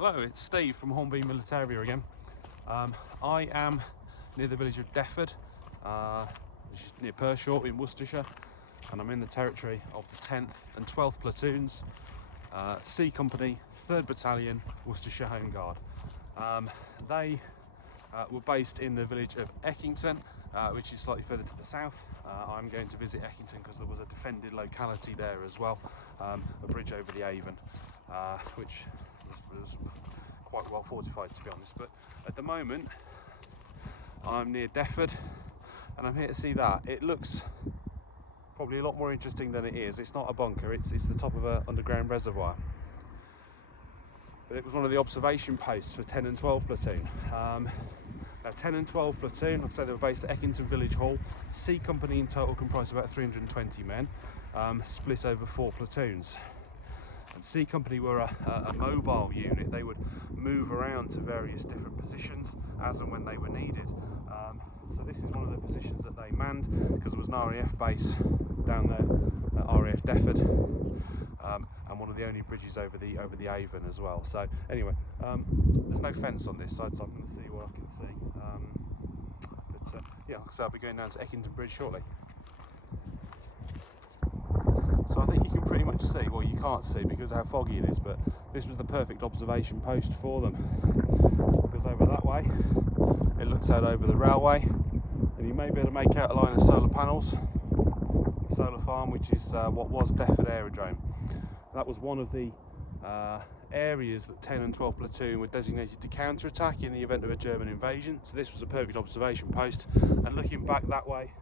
Hello, it's Steve from Hornby Militaria again. I am near the village of Defford, which is near Pershore in Worcestershire, and I'm in the territory of the 10th and 12th Platoons, C Company, 3rd Battalion, Worcestershire Home Guard. They were based in the village of Eckington, which is slightly further to the south. I'm going to visit Eckington because there was a defended locality there as well, a bridge over the Avon, which was quite well fortified, to be honest. But at the moment I'm near Defford and I'm here to see that. It looks probably a lot more interesting than it is. It's not a bunker, it's the top of an underground reservoir. But it was one of the observation posts for 10 and 12 platoon. Now 10 and 12 platoon, like I say, they were based at Eckington Village Hall. C Company in total comprised about 320 men, split over 4 platoons. And C Company were a mobile unit. They would move around to various different positions as and when they were needed. So this is one of the positions that they manned because there was an RAF base down there at RAF Defford, and one of the only bridges over the Avon as well. So anyway, there's no fence on this side, so I'm going to see what I can see. Yeah, so I'll be going down to Eckington Bridge shortly. So I think you can pretty much see, well, you can't see because of how foggy it is, but this was the perfect observation post for them, because over that way it looks out over the railway and you may be able to make out a line of solar panels, solar farm, which is what was Defford aerodrome. That was one of the areas that 10 and 12 platoon were designated to counter-attack in the event of a German invasion. So this was a perfect observation post, and looking back that way,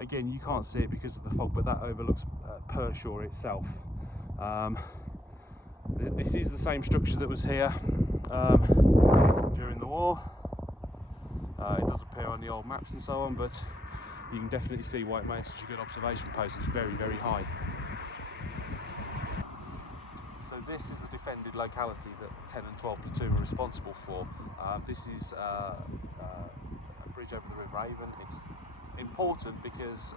again, you can't see it because of the fog, but that overlooks Pershore itself. This is the same structure that was here during the war. It does appear on the old maps and so on, but you can definitely see why it made such a good observation post. It's very, very high. So this is the defended locality that 10 and 12 platoon were responsible for. This is a bridge over the River Avon. It's important because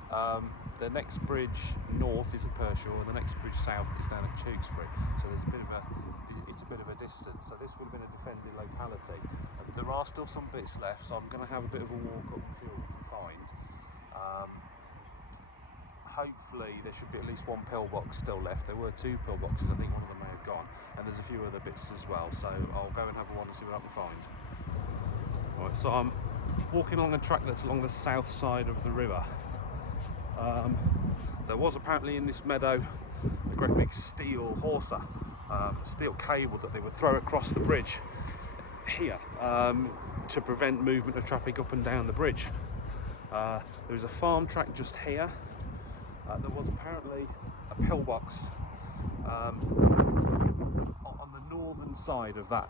the next bridge north is at Pershore, and the next bridge south is down at Tewkesbury. So there's it's a bit of a distance. So this would have been a defended locality. And there are still some bits left, so I'm going to have a bit of a walk up and see what we can find. Hopefully there should be at least 1 pillbox still left. There were 2 pillboxes, I think one of them may have gone, and there's a few other bits as well, so I'll go and have a one and see what I can find. Right, so I'm walking along a track that's along the south side of the river. There was apparently in this meadow a great big steel hawser, steel cable that they would throw across the bridge here to prevent movement of traffic up and down the bridge. There was a farm track just here. There was apparently a pillbox on the northern side of that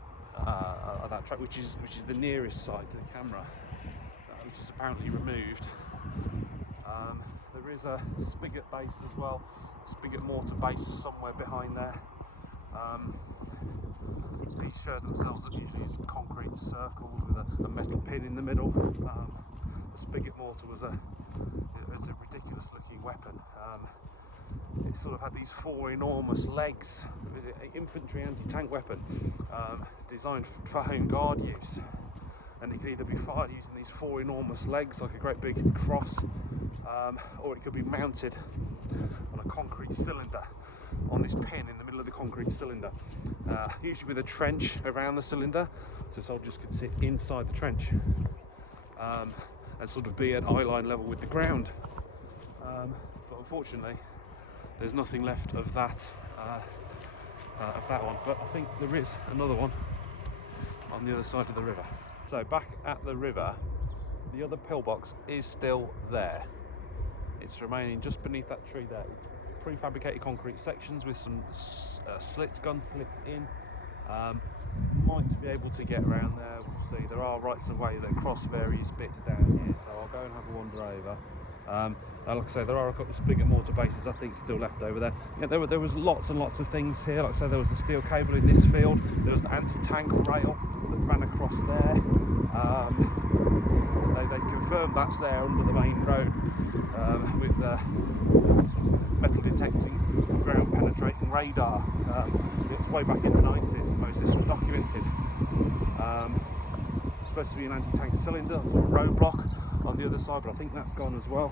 track, which is the nearest side to the camera, which is apparently removed. There is a spigot base as well, a spigot mortar base somewhere behind there. These show themselves as usually as concrete circles with a metal pin in the middle. The spigot mortar was a ridiculous looking weapon. It sort of had these 4 enormous legs. It was an infantry anti-tank weapon designed for home guard use, and it could either be fired using these 4 enormous legs like a great big cross, or it could be mounted on a concrete cylinder on this pin in the middle of the concrete cylinder, usually with a trench around the cylinder so soldiers could sit inside the trench and sort of be at eye line level with the ground. But unfortunately there's nothing left of that one, but I think there is another one on the other side of the river. So back at the river, the other pillbox is still there. It's remaining just beneath that tree there. It's prefabricated concrete sections with some gun slits in. Might be able to get around there, we'll see. There are rights of way that cross various bits down here, so I'll go and have a wander over. Like I say, there are a couple of spigot mortar bases I think still left over there. Yeah, there was lots and lots of things here. Like I say, there was the steel cable in this field, there was an anti-tank rail that ran across there. they confirmed that's there under the main road with metal detecting, ground penetrating radar. It's way back in the 90s most of this was documented. It's supposed to be an anti-tank cylinder, there's a roadblock on the other side, but I think that's gone as well.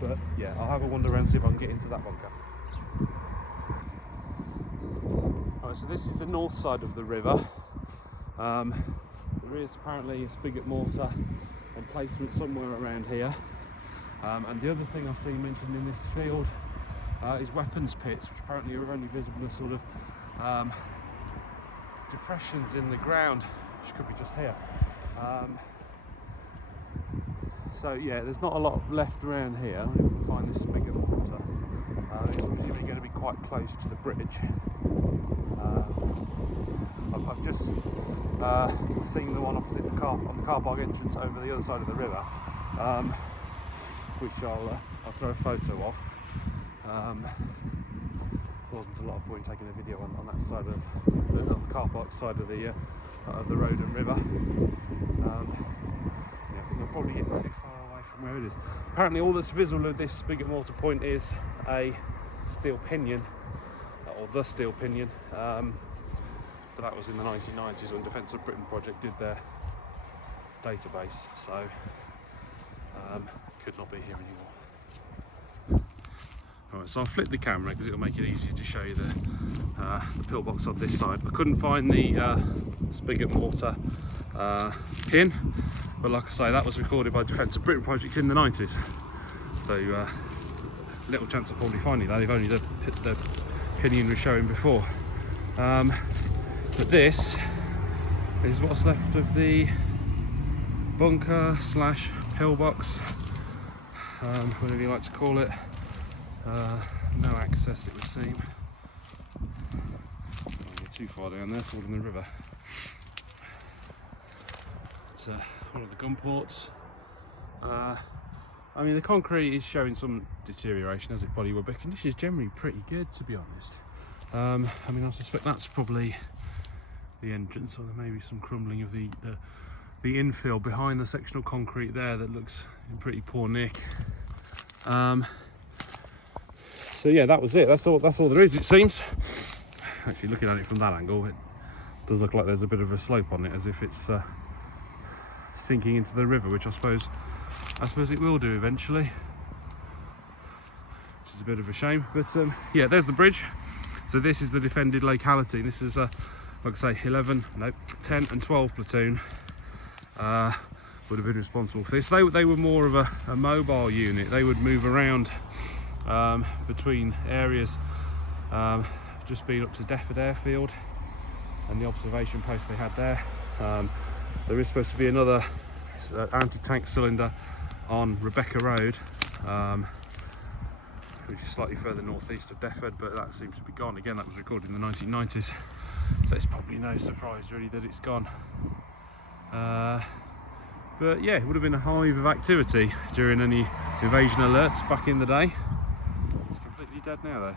But yeah, I'll have a wander around, see if I can get into that bunker. Alright, so this is the north side of the river. There is apparently a spigot mortar emplacement somewhere around here. And the other thing I've seen mentioned in this field is weapons pits, which apparently are only visible as sort of depressions in the ground, which could be just here. So yeah, there's not a lot left around here. If we can find this spigot mortar, it's presumably going to be quite close to the bridge. I've just seen the one opposite the car, on the car park entrance over the other side of the river, which I'll throw a photo of. Wasn't a lot of point taking a video on that side of the car park side of the road and river. Yeah, I think I'm probably getting too far away from where it is. Apparently all that's visible of this spigot mortar point is a steel pinion, or the steel pinion. But that was in the 1990s when Defence of Britain project did their database, so could not be here anymore. Alright, so I'll flip the camera because it'll make it easier to show you the pillbox on this side. I couldn't find the spigot mortar pin, but like I say, that was recorded by Defence of Britain project in the 90s. So little chance of probably finding that if only the pinion was showing before. But this is what's left of the bunker slash pillbox, whatever you like to call it. No access, it would seem. Don't get too far down there, falling in the river. It's one of the gun ports. I mean, the concrete is showing some deterioration, as it probably would, but condition is generally pretty good, to be honest. I mean, I suspect that's probably the entrance, or there may be some crumbling of the infill behind the sectional concrete there that looks in pretty poor nick. So yeah, that was it. That's all there is, it seems. Actually, looking at it from that angle, it does look like there's a bit of a slope on it, as if it's sinking into the river, which I suppose it will do eventually, which is a bit of a shame. But yeah, there's the bridge. So this is the defended locality. This is like I say, 10 and 12 platoon would have been responsible for this. They were more of a mobile unit. They would move around between areas. Just been up to Defford airfield and the observation post they had there. There is supposed to be another anti-tank cylinder on Rebecca Road, which is slightly further northeast of Defford, but that seems to be gone. Again, that was recorded in the 1990s, so it's probably no surprise really that it's gone. But yeah, it would have been a hive of activity during any invasion alerts back in the day. It's completely dead now though.